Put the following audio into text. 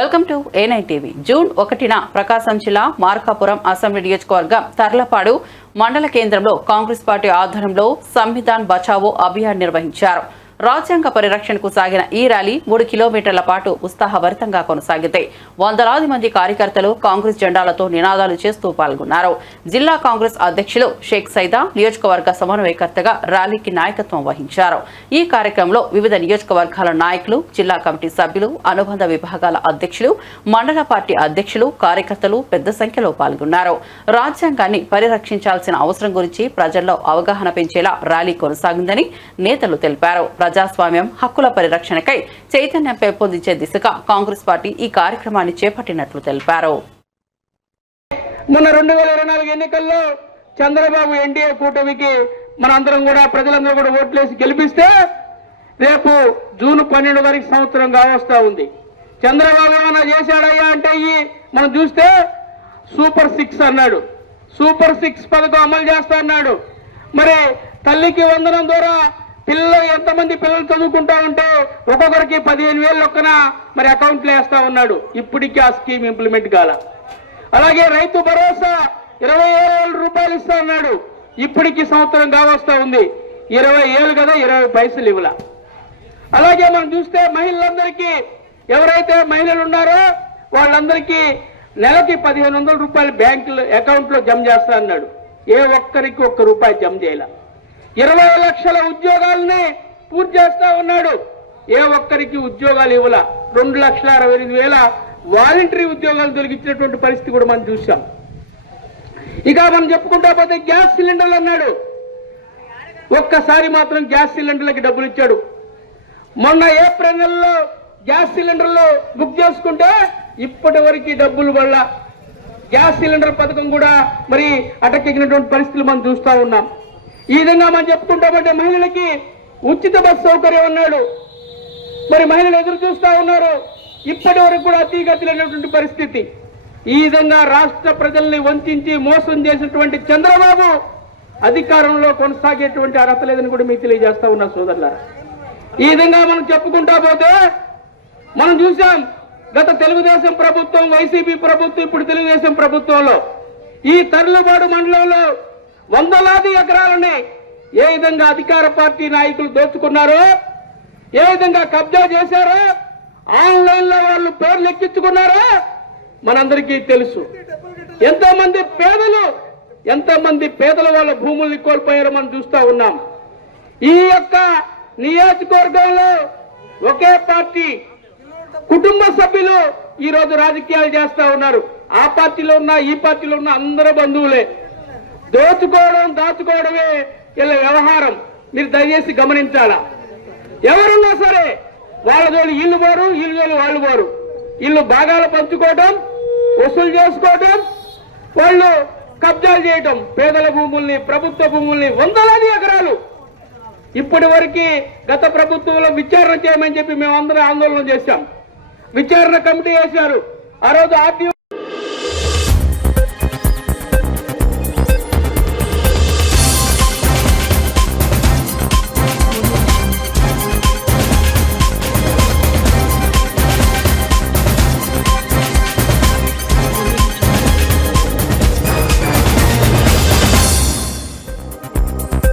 Welcome to ఏనై TV. June ఒకటిన ప్రకాశం జిల్లా మార్కాపురం అసెంబ్లీ నియోజకవర్గం తర్లపాడు మండల కేంద్రంలో కాంగ్రెస్ పార్టీ ఆధ్వర్యంలో సంవిధాన్ బచావో అభియాన్ నిర్వహించారు. రాజ్యాంగ పరిరక్షణకు సాగిన ఈ ర్యాలీ మూడు కిలోమీటర్ల పాటు ఉత్సాహభరితంగా కొనసాగింది. వందలాది మంది కార్యకర్తలు కాంగ్రెస్ జెండాలతో నినాదాలు చేస్తూ పాల్గొన్నారు. జిల్లా కాంగ్రెస్ అధ్యక్షులు షేక్ సైదా నియోజకవర్గ సమన్వయకర్తగా ర్యాలీకి నాయకత్వం వహించారు. ఈ కార్యక్రమంలో వివిధ నియోజకవర్గాల నాయకులు జిల్లా కమిటీ సభ్యులు అనుబంధ విభాగాల అధ్యక్షులు మండల పార్టీ అధ్యక్షులు కార్యకర్తలు పెద్ద సంఖ్యలో పాల్గొన్నారు. రాజ్యాంగాన్ని పరిరక్షించాల్సిన అవసరం గురించి ప్రజల్లో అవగాహన పెంచేలా ర్యాలీ కొనసాగిందని నేతలు తెలిపారు. ప్రజాస్వామ్యం హక్కుల పరిరక్షణకై చైతన్యం పెంపొందించే దిశగా కాంగ్రెస్ పార్టీ ఈ కార్యక్రమాన్ని చేపట్టినట్లు తెలిపారు. మొన్న రెండు వేల ఇరవై నాలుగు ఎన్నికల్లో చంద్రబాబు ఎన్డీఏ కూటమికి మనందరం కూడా ప్రజలందరూ కూడా ఓట్లేసి గెలిపిస్తే రేపు జూన్ పన్నెండు వరకు సంవత్సరం కావస్తా ఉంది. చంద్రబాబు ఏమైనా చేశాడయ్యా అంటే ఈ మనం చూస్తే సూపర్ సిక్స్ అన్నాడు. సూపర్ సిక్స్ పథకం అమలు చేస్తా అన్నాడు. మరి తల్లికి వందనం ద్వారా పిల్లలు ఎంతమంది పిల్లలు చదువుకుంటా ఉంటే ఒక్కొక్కరికి పదిహేను వేలు లొక్కన మరి అకౌంట్లో వేస్తా ఉన్నాడు. ఇప్పటికీ ఆ స్కీమ్ ఇంప్లిమెంట్ కాల. అలాగే రైతు భరోసా ఇరవై ఏడు రూపాయలు ఇస్తా ఉన్నాడు. ఇప్పటికి సంవత్సరం కావస్తా ఉంది. ఇరవై ఏళ్ళు కదా ఇరవై పైసలు ఇవ్వాల. అలాగే మనం చూస్తే మహిళలందరికీ ఎవరైతే మహిళలు ఉన్నారో వాళ్ళందరికీ నెలకి పదిహేను వందల రూపాయలు బ్యాంకులో అకౌంట్లో జమ చేస్తా అన్నాడు ఏ ఒక్కరికి ఒక్క రూపాయి జమ చేయాల. ఇరవై లక్షల ఉద్యోగాలని పూర్తి చేస్తా ఉన్నాడు. ఏ ఒక్కరికి ఉద్యోగాలు ఇవ్వాల. రెండు లక్షల అరవై ఎనిమిది వేల వాలంటరీ ఉద్యోగాలు తొలగించినటువంటి పరిస్థితి కూడా మనం చూసాం ఇక మనం చెప్పుకుంటా పోతే గ్యాస్ సిలిండర్లు అన్నాడు. ఒక్కసారి మాత్రం గ్యాస్ సిలిండర్లకి డబ్బులు ఇచ్చాడు. మొన్న ఏప్రిల్ నెలలో గ్యాస్ సిలిండర్లు బుక్ చేసుకుంటే ఇప్పటి వరకు డబ్బులు వల్ల గ్యాస్ సిలిండర్ పథకం కూడా మరి అటకెక్కినటువంటి పరిస్థితులు మనం చూస్తూ ఉన్నాం. ఈ విధంగా మనం చెప్పుకుంటామంటే మహిళలకి ఉచిత బస్ సౌకర్యం అన్నాడు. మరి మహిళలు ఎదురు చూస్తూ ఉన్నారు. ఇప్పటి వరకు కూడా అతీగతిలేనటువంటి పరిస్థితి. ఈ విధంగా రాష్ట్ర ప్రజల్ని వంచి మోసం చేసినటువంటి చంద్రబాబు అధికారంలో కొనసాగేటువంటి అర్హత లేదని కూడా మీకు తెలియజేస్తా ఉన్నా సోదరులారా. ఈ విధంగా మనం చెప్పుకుంటా పోతే మనం చూసాం గత తెలుగుదేశం ప్రభుత్వం వైసీపీ ప్రభుత్వం ఇప్పుడు తెలుగుదేశం ప్రభుత్వంలో ఈ తర్లుబాడు మండలంలో వందలాది ఎకరాలని ఏ విధంగా అధికార పార్టీ నాయకులు దోచుకున్నారో ఏ విధంగా కబ్జా చేశారో ఆన్లైన్లో వాళ్ళు పేర్లు ఎక్కించుకున్నారో మనందరికీ తెలుసు. ఎంతో మంది పేదలు ఎంతో మంది పేదల వాళ్ళ భూముల్ని కోల్పోయారో మనం చూస్తా ఉన్నాం. ఈ యొక్క నియోజకవర్గంలో ఒకే పార్టీ కుటుంబ సభ్యులు ఈ రోజు రాజకీయాలు చేస్తా ఉన్నారు. ఆ పార్టీలో ఉన్న ఈ పార్టీలో ఉన్న అందరూ బంధువులే. దోచుకోవడం దాచుకోవడమే వీళ్ళ వ్యవహారం. మీరు దయచేసి గమనించాలా? ఎవరున్నా సరే వాళ్ళ జోలి ఇల్లు పోరు ఇల్లు జోలి వాళ్ళు పోరు. ఇల్లు భాగాలు పంచుకోవడం వసూలు చేసుకోవడం వాళ్ళు కబ్జాలు చేయటం. పేదల భూముల్ని ప్రభుత్వ భూముల్ని వందలాది ఎకరాలు ఇప్పటి వరకు గత ప్రభుత్వంలో విచారణ చేయమని చెప్పి మేము అందరం ఆందోళన చేశాం. విచారణ కమిటీ వేశారు. ఆ రోజు ఆర్టీఓ